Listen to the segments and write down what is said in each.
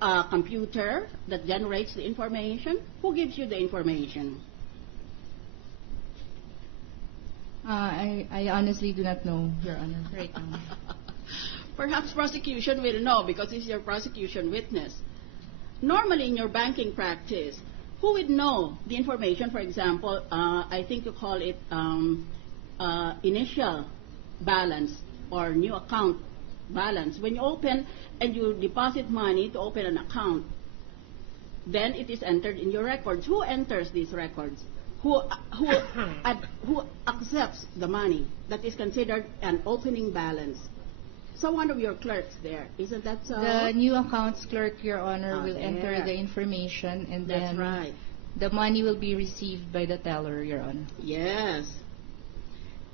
a computer that generates the information? Who gives you the information? I honestly do not know, Your Honor, right now. Perhaps prosecution will know because it's your prosecution witness. Normally in your banking practice, who would know the information? For example, I think you call it initial balance or new account balance. When you open and you deposit money to open an account, then it is entered in your records. Who enters these records? Who accepts the money that is considered an opening balance? So one of your clerks there, isn't that so? The new accounts clerk, Your Honor, will enter the information, and then the money will be received by the teller, Your Honor. Yes.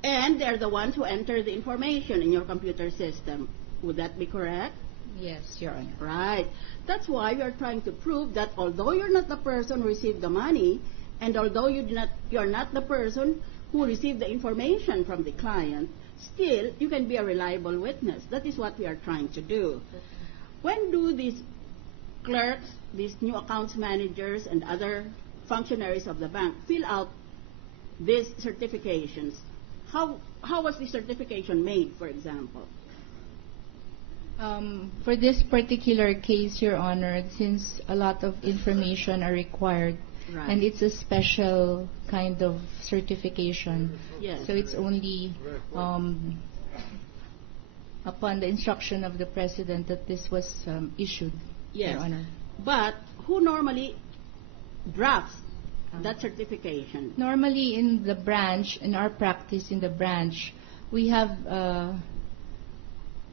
And they're the ones who enter the information in your computer system. Would that be correct? Yes, Your Honor. Right. That's why you're trying to prove that although you're not the person who received the money, and although you're not the person who received the information from the client, still you can be a reliable witness. That is what we are trying to do. When do these clerks, these new accounts managers, and other functionaries of the bank fill out these certifications? How was the certification made, for example? For this particular case, Your Honor, since a lot of information are required, and it's a special kind of certification, so it's only upon the instruction of the President that this was issued, Your Honor. But who normally drafts that certification? Normally in the branch, in our practice in the branch, we have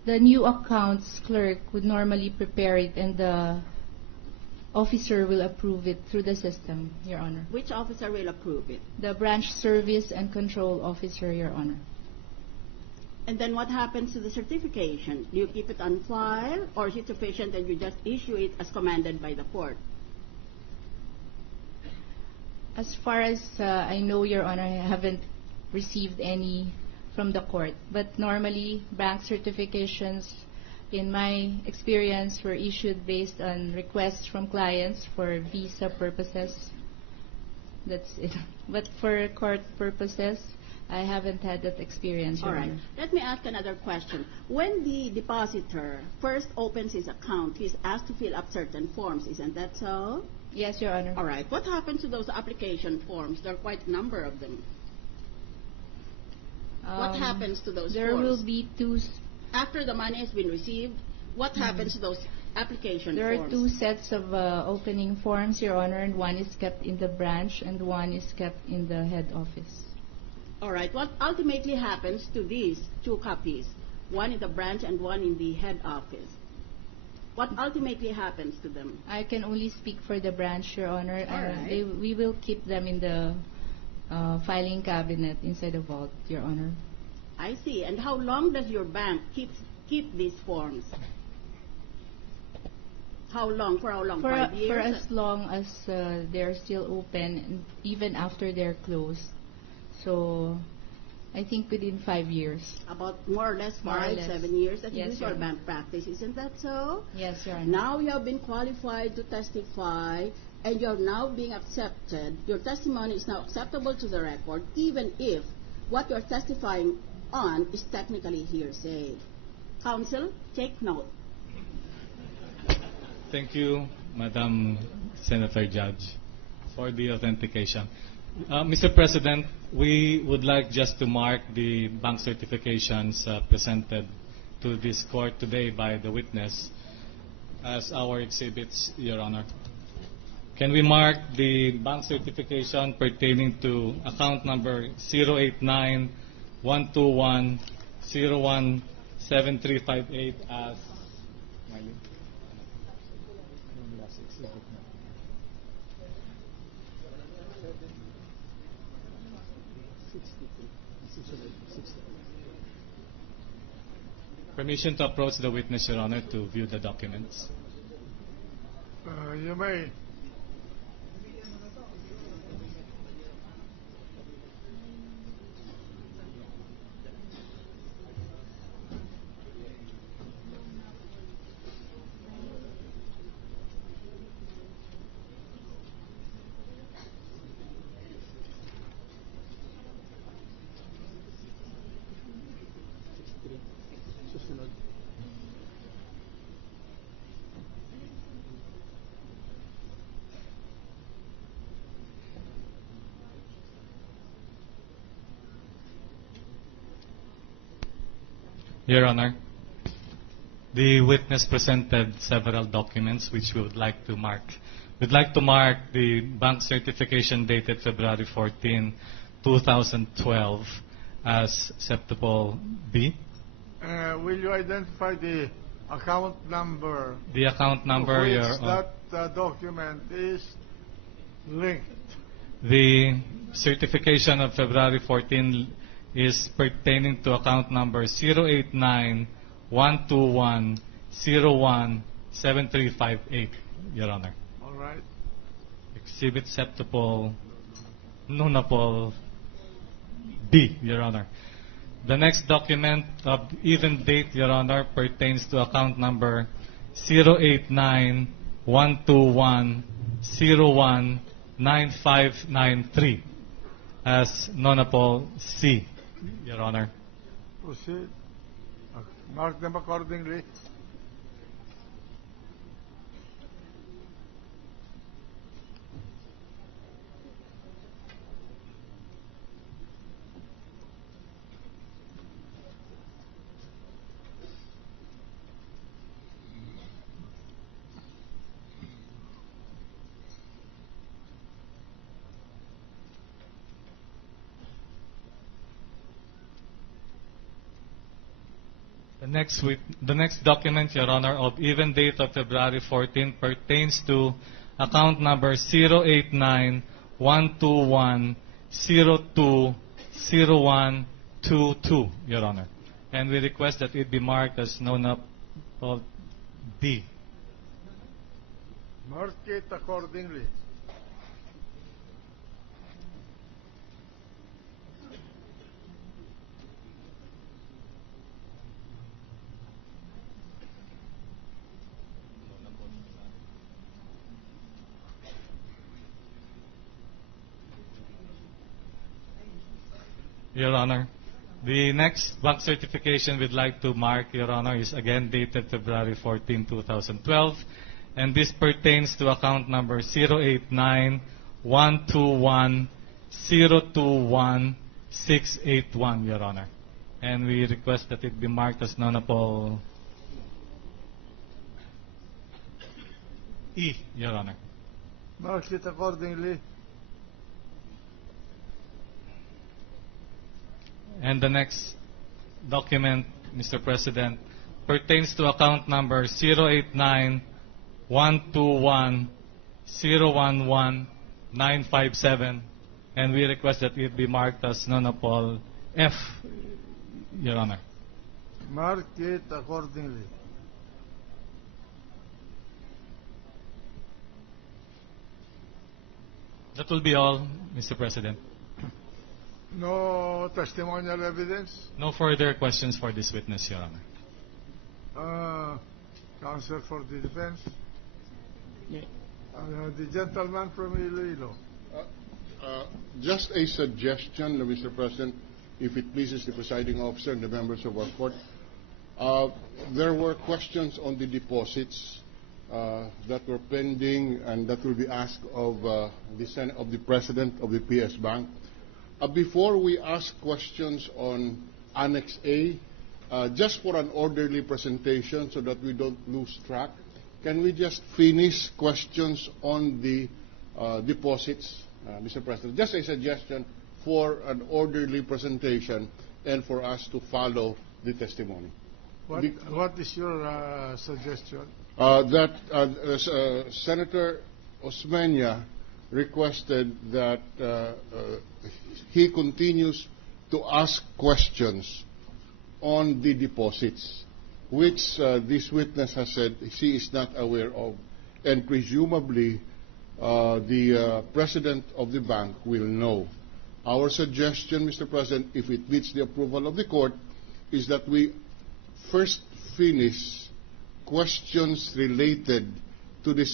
the new accounts clerk would normally prepare it, and the officer will approve it through the system, Your Honor. Which officer will approve it? The branch service and control officer, Your Honor. And then what happens to the certification? Do you keep it on file, or is it sufficient and you just issue it as commanded by the court? As far as I know, Your Honor, I haven't received any from the court. But normally, bank certifications, in my experience, were issued based on requests from clients for visa purposes. That's it. But for court purposes, I haven't had that experience, Your Honor. Let me ask another question. When the depositor first opens his account, he's asked to fill up certain forms. Isn't that so? Yes, Your Honor. All right. What happens to those application forms? There are quite a number of them. What happens to those there forms? There will be two. After the money has been received, what happens to those application forms? There are two sets of opening forms, Your Honor, and one is kept in the branch and one is kept in the head office. All right. What ultimately happens to these two copies, one in the branch and one in the head office? What ultimately happens to them? I can only speak for the branch, Your Honor. All right. We will keep them in the filing cabinet inside the vault, Your Honor. I see. And how long does your bank keep these forms? How long? For how long? 5 years? For as long as they're still open, and even after they're closed. So, I think within 5 years. About more or less 7 years. That's usual bank practice, isn't that so? Yes, Your Honor. Now you have been qualified to testify, and you're now being accepted. Your testimony is now acceptable to the record, even if what you're testifying on is technically hearsay. Counsel, take note. Thank you, Madam Senator Judge, for the authentication. Mr. President, we would like just to mark the bank certifications presented to this court today by the witness as our exhibits, Your Honor. Can we mark the bank certification pertaining to account number 089-121-01-7358 as permission to approach the witness, Your Honor, to view the documents? You may. Your Honor, the witness presented several documents which we would like to mark. We'd like to mark the bank certification dated February 14, 2012 as acceptable B. Will you identify the account number The account number, to Your which Honor. that document is linked? The certification of February 14 is pertaining to account number 089-121-01-7358, Your Honor. All right. Exhibit acceptable Nunapol B, Your Honor. The next document of even date, Your Honor, pertains to account number 089-121-01-9593 as Nonapol C, Your Honor. Proceed. Mark them accordingly. The next document, Your Honor, of even date of February 14 pertains to account number 089-121-02-0122, Your Honor. And we request that it be marked as Nonapol D. Mark it accordingly. Your Honor, the next bank certification we'd like to mark, Your Honor, is again dated February 14, 2012, and this pertains to account number 089-121-021681, Your Honor. And we request that it be marked as Nonapol E, Your Honor. Mark it accordingly. And the next document, Mr. President, pertains to account number 089-121-011-957, and we request that it be marked as Nonapol F, Your Honor. Mark it accordingly. That will be all, Mr. President. No testimonial evidence? No further questions for this witness, Your Honor. Counsel for the defense? The gentleman from Iloilo. Just a suggestion, Mr. President, if it pleases the presiding officer and the members of our court. There were questions on the deposits that were pending and that will be asked of the president of the PS Bank. Before we ask questions on Annex A, just for an orderly presentation so that we don't lose track, can we just finish questions on the deposits, Mr. President? Just a suggestion for an orderly presentation and for us to follow the testimony. What is your suggestion? That Senator Osmeña requested that he continues to ask questions on the deposits, which this witness has said she is not aware of, and presumably the president of the bank will know. Our suggestion, Mr. President, if it meets the approval of the court, is that we first finish questions related to the